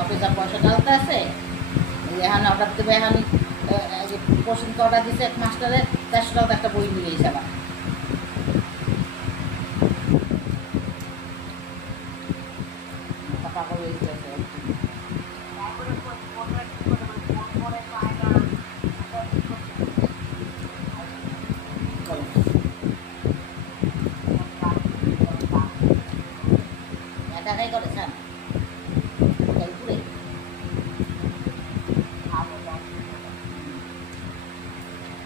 অফিসে পয়সা ডালতে আছে এখন অর্ডার দেবে এখন পরশুদিনকে অর্ডার দিচ্ছে এক মাস্টারের 400 টাকা একটা বই নিয়ে এসে আবার পাগল হয়ে গেছে একাই করেছেন ঘুরে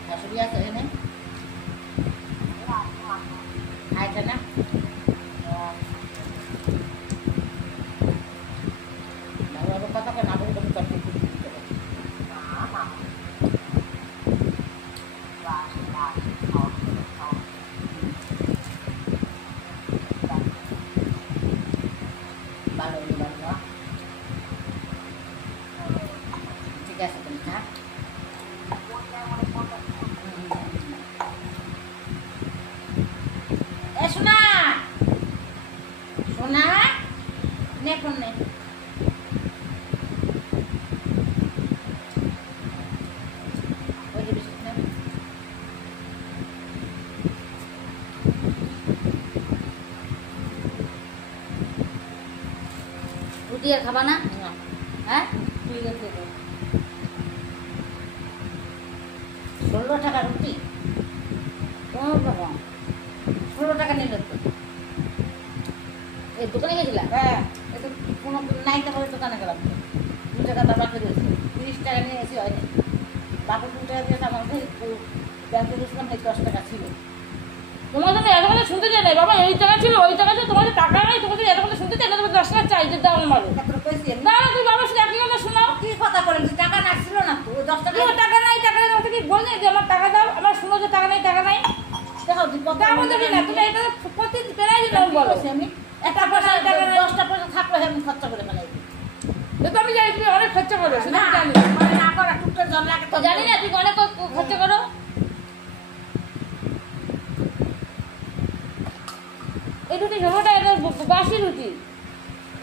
শাশুড়ি আছে এখানে খাইছে না কথা কেন আপনি তুমি চটকি ভালো ভালো ঠিক আছে তুমি হ্যাঁ এ শোনা শোনা নে কোন নে রুটি আর খাবা না হ্যাঁ ঠিক আছে 16 টাকা রুটি কোনো রকম 16 টাকা নিল তো এই দোকানে গেছিলাম হ্যাঁ এটা কোনো নাই টাকা দোকানে গেলাম 2 টাকা তার বাকি রয়েছে 30 টাকা নিয়ে এসে হয়নি বাকি 2 টাকা দিয়েছে আমাকে ব্যাংকে গেছিলাম 10 টাকা ছিল তোমার জন্য এত কথা শুনতে চাই না বাবা এই টাকা ছিল ওই টাকা ছিল তোমাদের টাকা নাই তোমাদের এত কথা শুনতে চাই না তোমার 10 টাকা চাই যে দাও আমার না তুমি বাবার সাথে একই কথা শোনাও কি কথা বলেন যে টাকা না ছিল না তো 10 টাকা টাকা নাই টাকা নাই তোমাকে কি বললে যে আমার টাকা দাও আমার শুনো যে টাকা নাই দেখো কথা আমাদের না তুমি এটা প্রতিদিন পেরাই দিলাম বলো আমি একটা পয়সা 10টা পয়সা থাকলে আমি খরচা করে ফেলাই তো আমি জানি তুমি অনেক খরচা করো সেটা না জানি মানে না করা টুকটার জল লাগে তো জানি না তুমি অনেক খরচা করো এই রুটি ঝোলটা এটা বাসি রুটি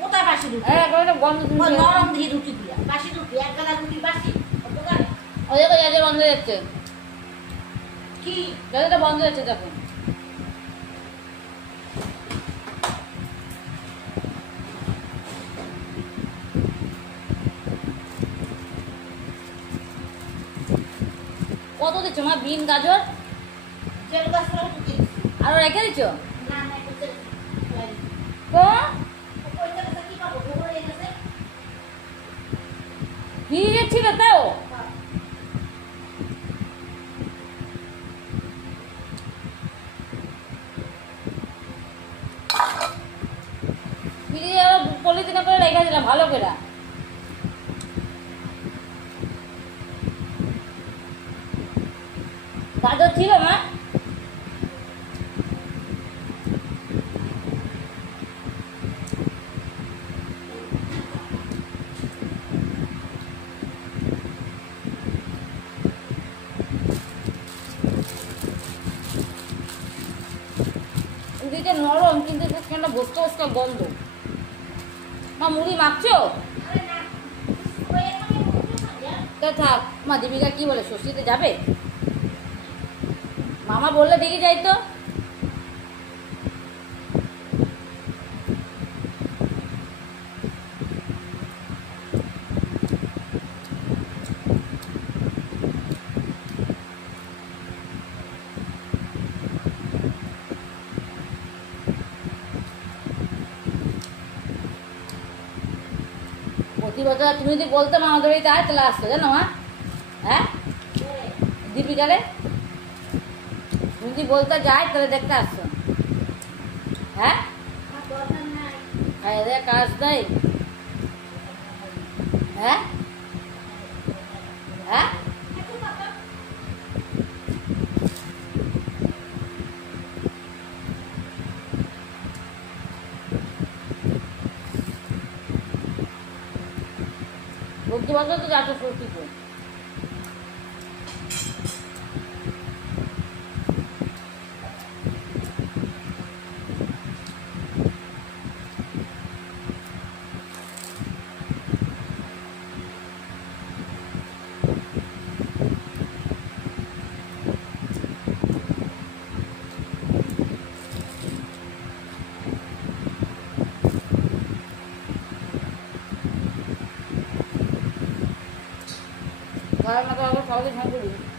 কোথায় বাসি রুটি হ্যাঁ এটা গন্ধ ওই নরম দিয়ে রুটি দিয়া বাসি রুটি এক গাদা রুটি বাসি দোকানে ওই দেখো এটা বন্ধ হয়ে যাচ্ছে কি এটা বন্ধ হয়ে যাচ্ছে দেখো কত দিচ্ছ মা বিন গাজর চেলো গাছ রুটি আরো রেখে দিচ্ছ না না করতে তো পয়সা টাকা কি পাবো ওরে এনেছে ফ্রিজে ছিল তাও ফ্রিজে পলিথিনে করে রেখে দিলাম ভালো করে গাজর ছিল মা মুড়িটা নরম কিন্তু একটা বস্তা বস্তা গন্ধ মা মুড়ি মাখছো আরে না ওই মানে তা থাক মা দীপিকা কি বলে ষষ্ঠীতে যাবে মামা বললে দেখে যাই তো প্রতি বছর তুমি যদি বলতে মা আমাদের বাড়িতে আয় তাহলে আসতো জানো মা হ্যাঁ দীপিকারে তুমি যদি বলতে যাই তাহলে দেখতে আসছো হ্যাঁ দরকার নাই এদের কাজ দেয় হ্যাঁ হ্যাঁ প্রতি বছর তো যাচ্ছ ষষ্ঠীতে ঘরের মতো হবে সবাইকে ফোন করবি